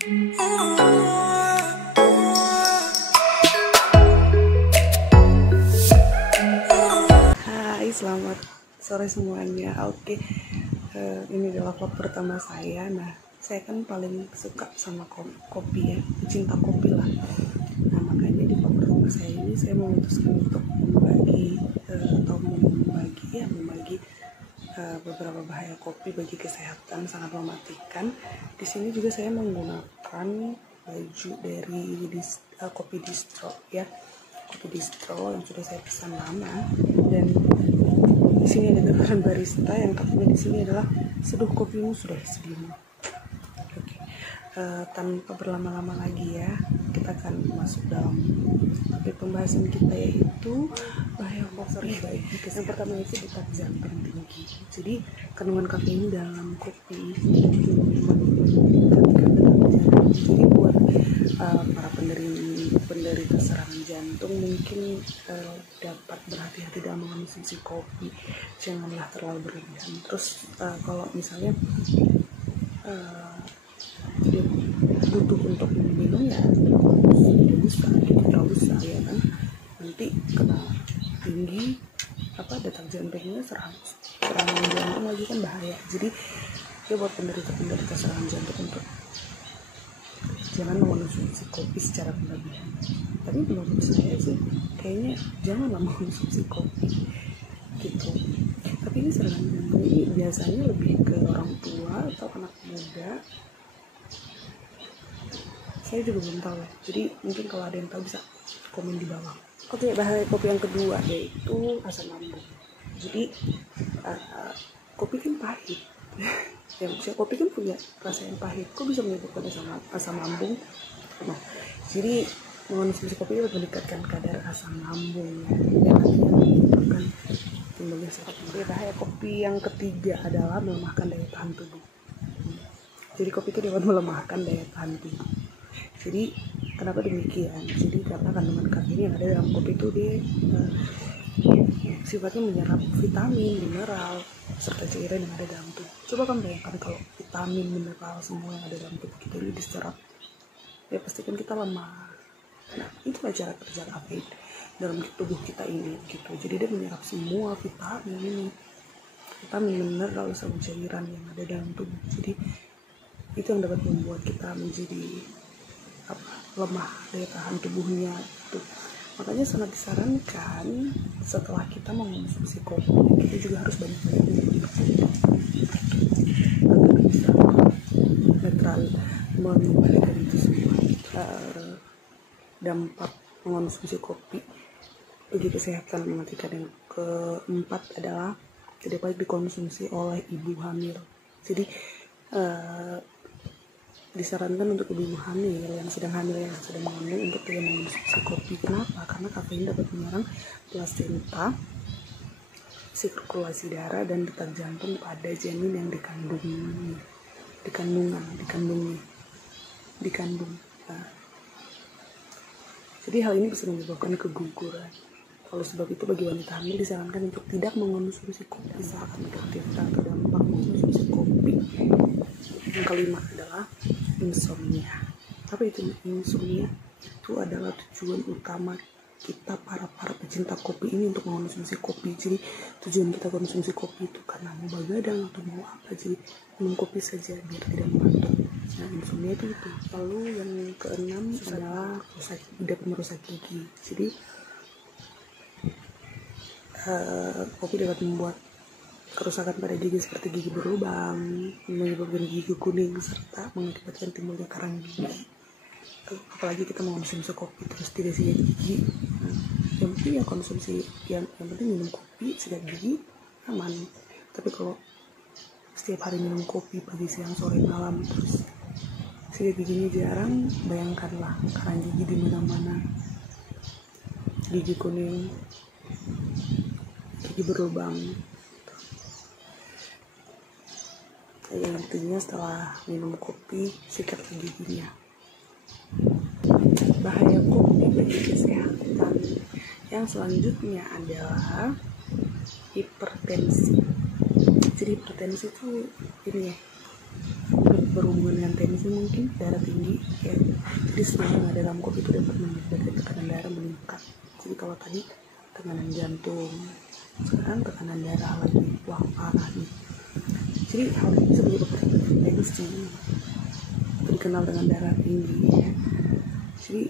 Hai, selamat sore semuanya. Oke, ini adalah vlog pertama saya. Nah, saya kan paling suka sama kopi ya, cinta kopi lah. Nah, makanya di vlog pertama saya ini saya memutuskan untuk membagi beberapa bahaya kopi bagi kesehatan, sangat mematikan. Di sini juga saya menggunakan baju dari kopi distro ya, kopi distro yang sudah saya pesan lama. Dan di sini ada gambaran barista yang katanya di sini adalah seduh kopimu sudah sediamu. Oke, tanpa berlama-lama lagi ya, kita akan masuk dalam topik pembahasan kita, yaitu bahaya kopi bagi kesehatan. Yang pertama itu detak jantung tinggi. Jadi kandungan kafein dalam kopi jadi buat para penderita serangan jantung mungkin dapat berhati-hati dalam mengonsumsi kopi, janganlah terlalu berlebihan. Terus kalau misalnya tidak butuh untuk minum ya tidak usah ya kan, nanti kena tinggi detak jantungnya serangan jantung lagi kan bahaya. Jadi ya buat penderita serangan jantung untuk jangan mengonsumsi kopi secara berlebihan. Tapi menurut saya sih kayaknya janganlah mengonsumsi kopi gitu. Tapi ini serangan jantung ini biasanya lebih ke orang tua atau anak muda, saya juga belum tahu ya. Jadi mungkin kalau ada yang tahu bisa komen di bawah. Oke, bahaya kopi yang kedua yaitu asam lambung. Jadi kopi kan pahit ya, maksudnya kopi kan punya rasa yang pahit, kok bisa menyebabkan asam lambung. Nah, jadi mengonsumsi kopi dapat meningkatkan kadar asam lambung ya, yang menyebabkan timbulnya sakit. Bahaya kopi yang ketiga adalah melemahkan daya tahan tubuh. Jadi kopi itu dapat melemahkan daya tahan tubuh. Jadi kenapa demikian? Jadi karena kandungan kafein yang ada dalam kopi itu dia sifatnya menyerap vitamin, mineral, serta cairan yang ada dalam tubuh. Coba kamu bayangkan kalau vitamin, mineral semua yang ada dalam tubuh kita ini diserap, ya pastikan kita lemah. Nah, itulah cara kerja kafein dalam tubuh kita ini gitu. Jadi dia menyerap semua vitamin, mineral, sama cairan yang ada dalam tubuh. Jadi itu yang dapat membuat kita menjadi lemah daya tahan tubuhnya gitu. Makanya sangat disarankan setelah kita mengonsumsi kopi, kita juga harus banyak-banyak minum agar bisa netral mengembalikan itu semua. Dampak mengonsumsi kopi bagi kesehatan mematikan. Yang keempat adalah tidak baik dikonsumsi oleh ibu hamil. Jadi disarankan untuk ibu hamil yang sedang mengandung untuk tidak mengonsumsi kopi. Kenapa? Karena kafein dapat menyerang plasenta, sirkulasi darah, dan detak jantung pada janin yang dikandung. Nah, jadi hal ini bisa menyebabkan keguguran. Oleh sebab itu bagi wanita hamil disarankan untuk tidak mengonsumsi kopi. Sangat negatif atau dampak mengonsumsi kopi. Yang kelima adalah insomnia. Apa itu insomnia? Itu adalah tujuan utama kita para pecinta kopi ini untuk mengonsumsi kopi. Jadi tujuan kita konsumsi kopi itu karena mau begadang atau mau apa, jadi minum kopi saja biar tidak mengantuk. Nah, insomnia itu. Lalu yang keenam adalah merusak gigi. Jadi kopi dapat membuat kerusakan pada gigi seperti gigi berlubang, menyebabkan gigi kuning, serta mengakibatkan timbulnya karang gigi. Apalagi kita mengonsumsi kopi terus tidak sikat gigi. Nah, yang penting ya konsumsi, yang penting minum kopi, sikat gigi, aman. Tapi kalau setiap hari minum kopi pagi, siang, sore, malam, terus sikat giginya jarang, bayangkanlah karang gigi di mana-mana, gigi kuning, gigi berlubang. Yang intinya setelah minum kopi, sikat giginya. Bahaya kopi bagi kesehatan yang selanjutnya adalah hipertensi. Jadi hipertensi itu ini ya, berhubungan dengan tensi mungkin darah tinggi ya. Jadi setelah yang ada dalam kopi itu dapat menyebabkan tekanan darah meningkat. Jadi kalau tadi tekanan jantung, sekarang tekanan darah lagi wah parah nih. Jadi hal ini bisa menyebabkan tensi, dikenal dengan darah tinggi ya. Jadi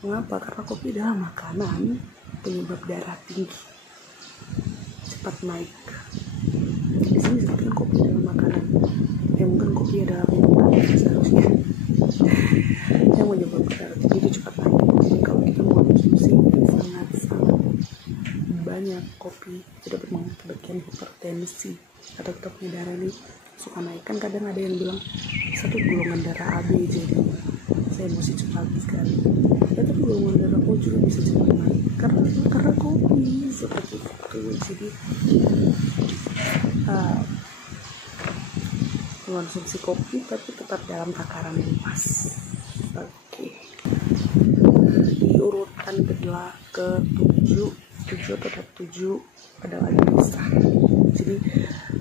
mengapa? Karena kopi adalah makanan penyebab darah tinggi cepat naik. Di sini disebutkan kopi adalah makanan, mungkin kopi adalah minuman seharusnya yang menyebabkan darah tinggi itu cepat naik. Jadi kalau kita mengkonsumsi sangat banyak kopi itu dapat mengakibatkan hipertensi atau kita punya darah ini suka naik. Kan kadang ada yang bilang satu golongan darah AB, jadi saya mesti cepat sekali ya, tapi golongan darah O juga bisa cepat naik karena kopi seperti itu. Jadi mengonsumsi kopi tapi tetap dalam takaran yang pas. Oke. Di urutan ke-7 atau 7 adalah gelisah. Jadi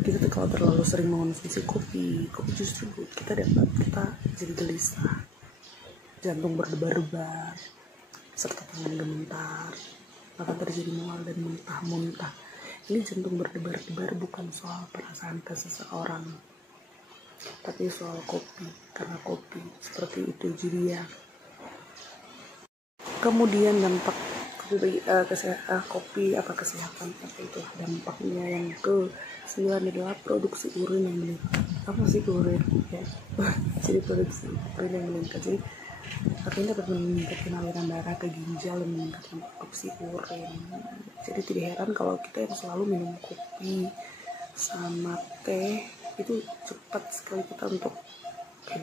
kita tuh kalau terlalu sering mengonsumsi kopi justru kita jadi gelisah, jantung berdebar-debar, serta tangan gemetar, bahkan terjadi mual dan muntah-muntah. Ini jantung berdebar-debar bukan soal perasaan ke seseorang, tapi soal kopi, karena kopi seperti itu. Jadi ya, kemudian dampak kopi apa kesehatan apa itu dampaknya yang ke-9 adalah produksi urin yang meningkat. Apa sih urin ya? Jadi produksi urin yang meningkat, jadi akhirnya dapat meningkatkan aliran darah ke ginjal dan meningkatkan produksi urin. Jadi tidak heran kalau kita yang selalu minum kopi sama teh itu cepat sekali kita untuk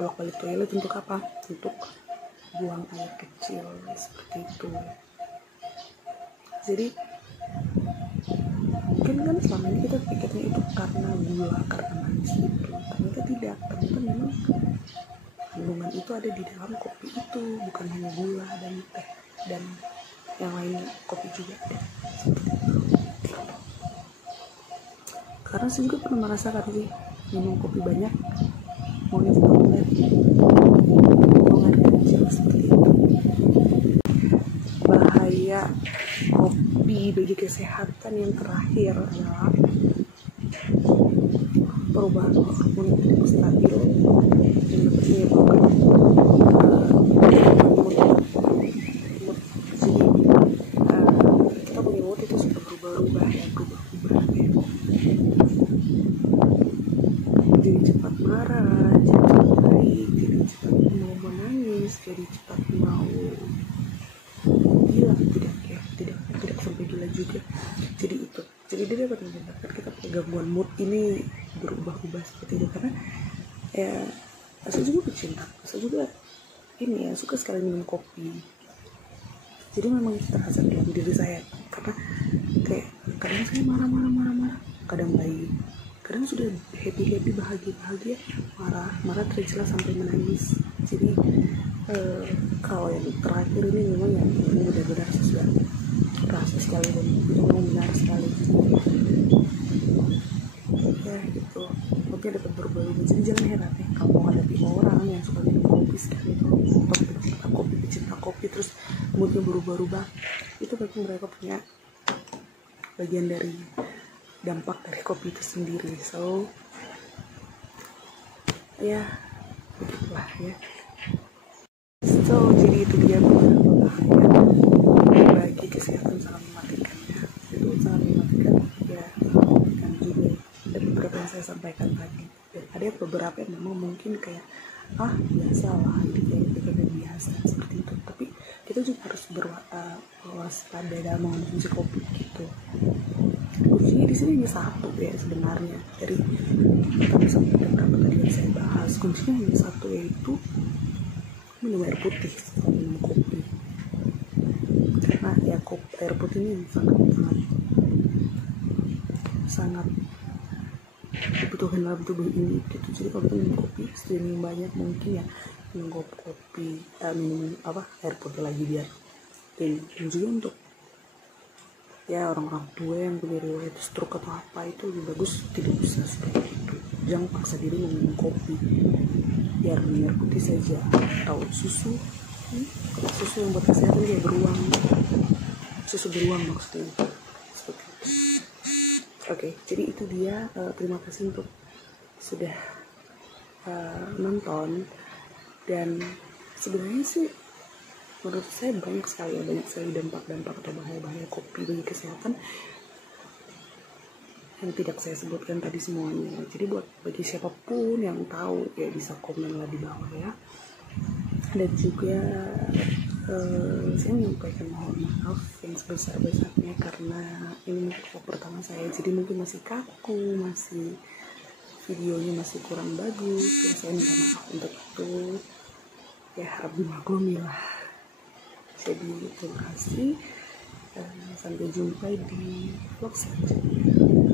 bolak-balik toilet. Untuk apa? Untuk buang air kecil seperti itu. Jadi mungkin kan selama ini kita pikirnya itu karena gula, karena manis itu, ternyata tidak. Ternyata memang kandungan itu ada di dalam kopi itu, bukan hanya gula dan teh dan yang lain, kopi juga ada seperti itu. Karena saya juga pernah merasakan sih minum kopi banyak maunya toilet, buang air kecil seperti itu. Bahaya kopi bagi kesehatan yang terakhir adalah perubahan hormon yang tidak stabil yang dapat menyebabkan kita punya mood itu sudah berubah-ubah ya, jadi cepat marah, jadi cepat baik, jadi cepat mau menangis, jadi cepat mau gila, tidak sampai gila juga. Jadi dia dapat menyebabkan kita punya gangguan mood ini berubah-ubah seperti itu. Karena ya saya juga pecinta, saya juga ini ya suka sekali minum kopi. Jadi memang terasa dalam diri saya, karena kayak kadang saya marah, kadang baik, kadang sudah happy bahagia, marah terjelas sampai menangis. Jadi kalau yang terakhir ini memang yang ini benar-benar sudah rasa sekali dan memang benar sekali ya gitu. Kopi dapat berubah-ubah, jadi jangan heran kalau menghadapi orang yang suka minum kopi sekali itu, atau pecinta kopi terus moodnya berubah-ubah, itu berarti mereka punya bagian dari dampak dari kopi itu sendiri. So ya begitulah ya. So jadi itu dia beberapa bahaya bagi kesehatan, sangat mematikan ya. Itu sangat mematikan ya, mematikan juga. Dan beberapa yang saya sampaikan tadi, dan ada beberapa yang memang mungkin kayak biasa lah, ini kayak biasa seperti itu, tapi kita juga harus berwaspada dalam mengonsumsi kopi gitu. Kuncinya di sini hanya satu ya sebenarnya, dari pertama sampai beberapa tadi yang saya bahas, kuncinya hanya satu, yaitu minum air putih setelah minum kopi. Karena ya air putih ini sangat dibutuhkan dalam tubuh ini gitu. Jadi kalau kita minum kopi setelah minum banyak, mungkin ya minum kopi minum air putih lagi biar ini. Dan juga untuk ya orang-orang tua yang punya riwayat stroke atau apa, itu lebih bagus tidak usah seperti itu. jangan paksa diri minum kopi, biar minum putih saja atau susu. Kalau susu yang buat kesehatan dia beruang, susu beruang maksudnya. Seperti itu. Oke, jadi itu dia. Terima kasih untuk sudah nonton. Dan sebenarnya sih menurut saya banyak sekali dampak-dampak atau bahaya-bahaya kopi bagi kesehatan yang tidak saya sebutkan tadi semuanya. Jadi bagi siapapun yang tahu ya bisa komenlah di bawah ya. Dan juga saya menyampaikan mohon maaf yang sebesar-besarnya karena ini vlog pertama saya, jadi mungkin masih kaku, masih videonya masih kurang bagus ya, saya minta maaf untuk itu ya, harap dimaklumi lah. Jadi terima kasih, sampai jumpa di vlog selanjutnya.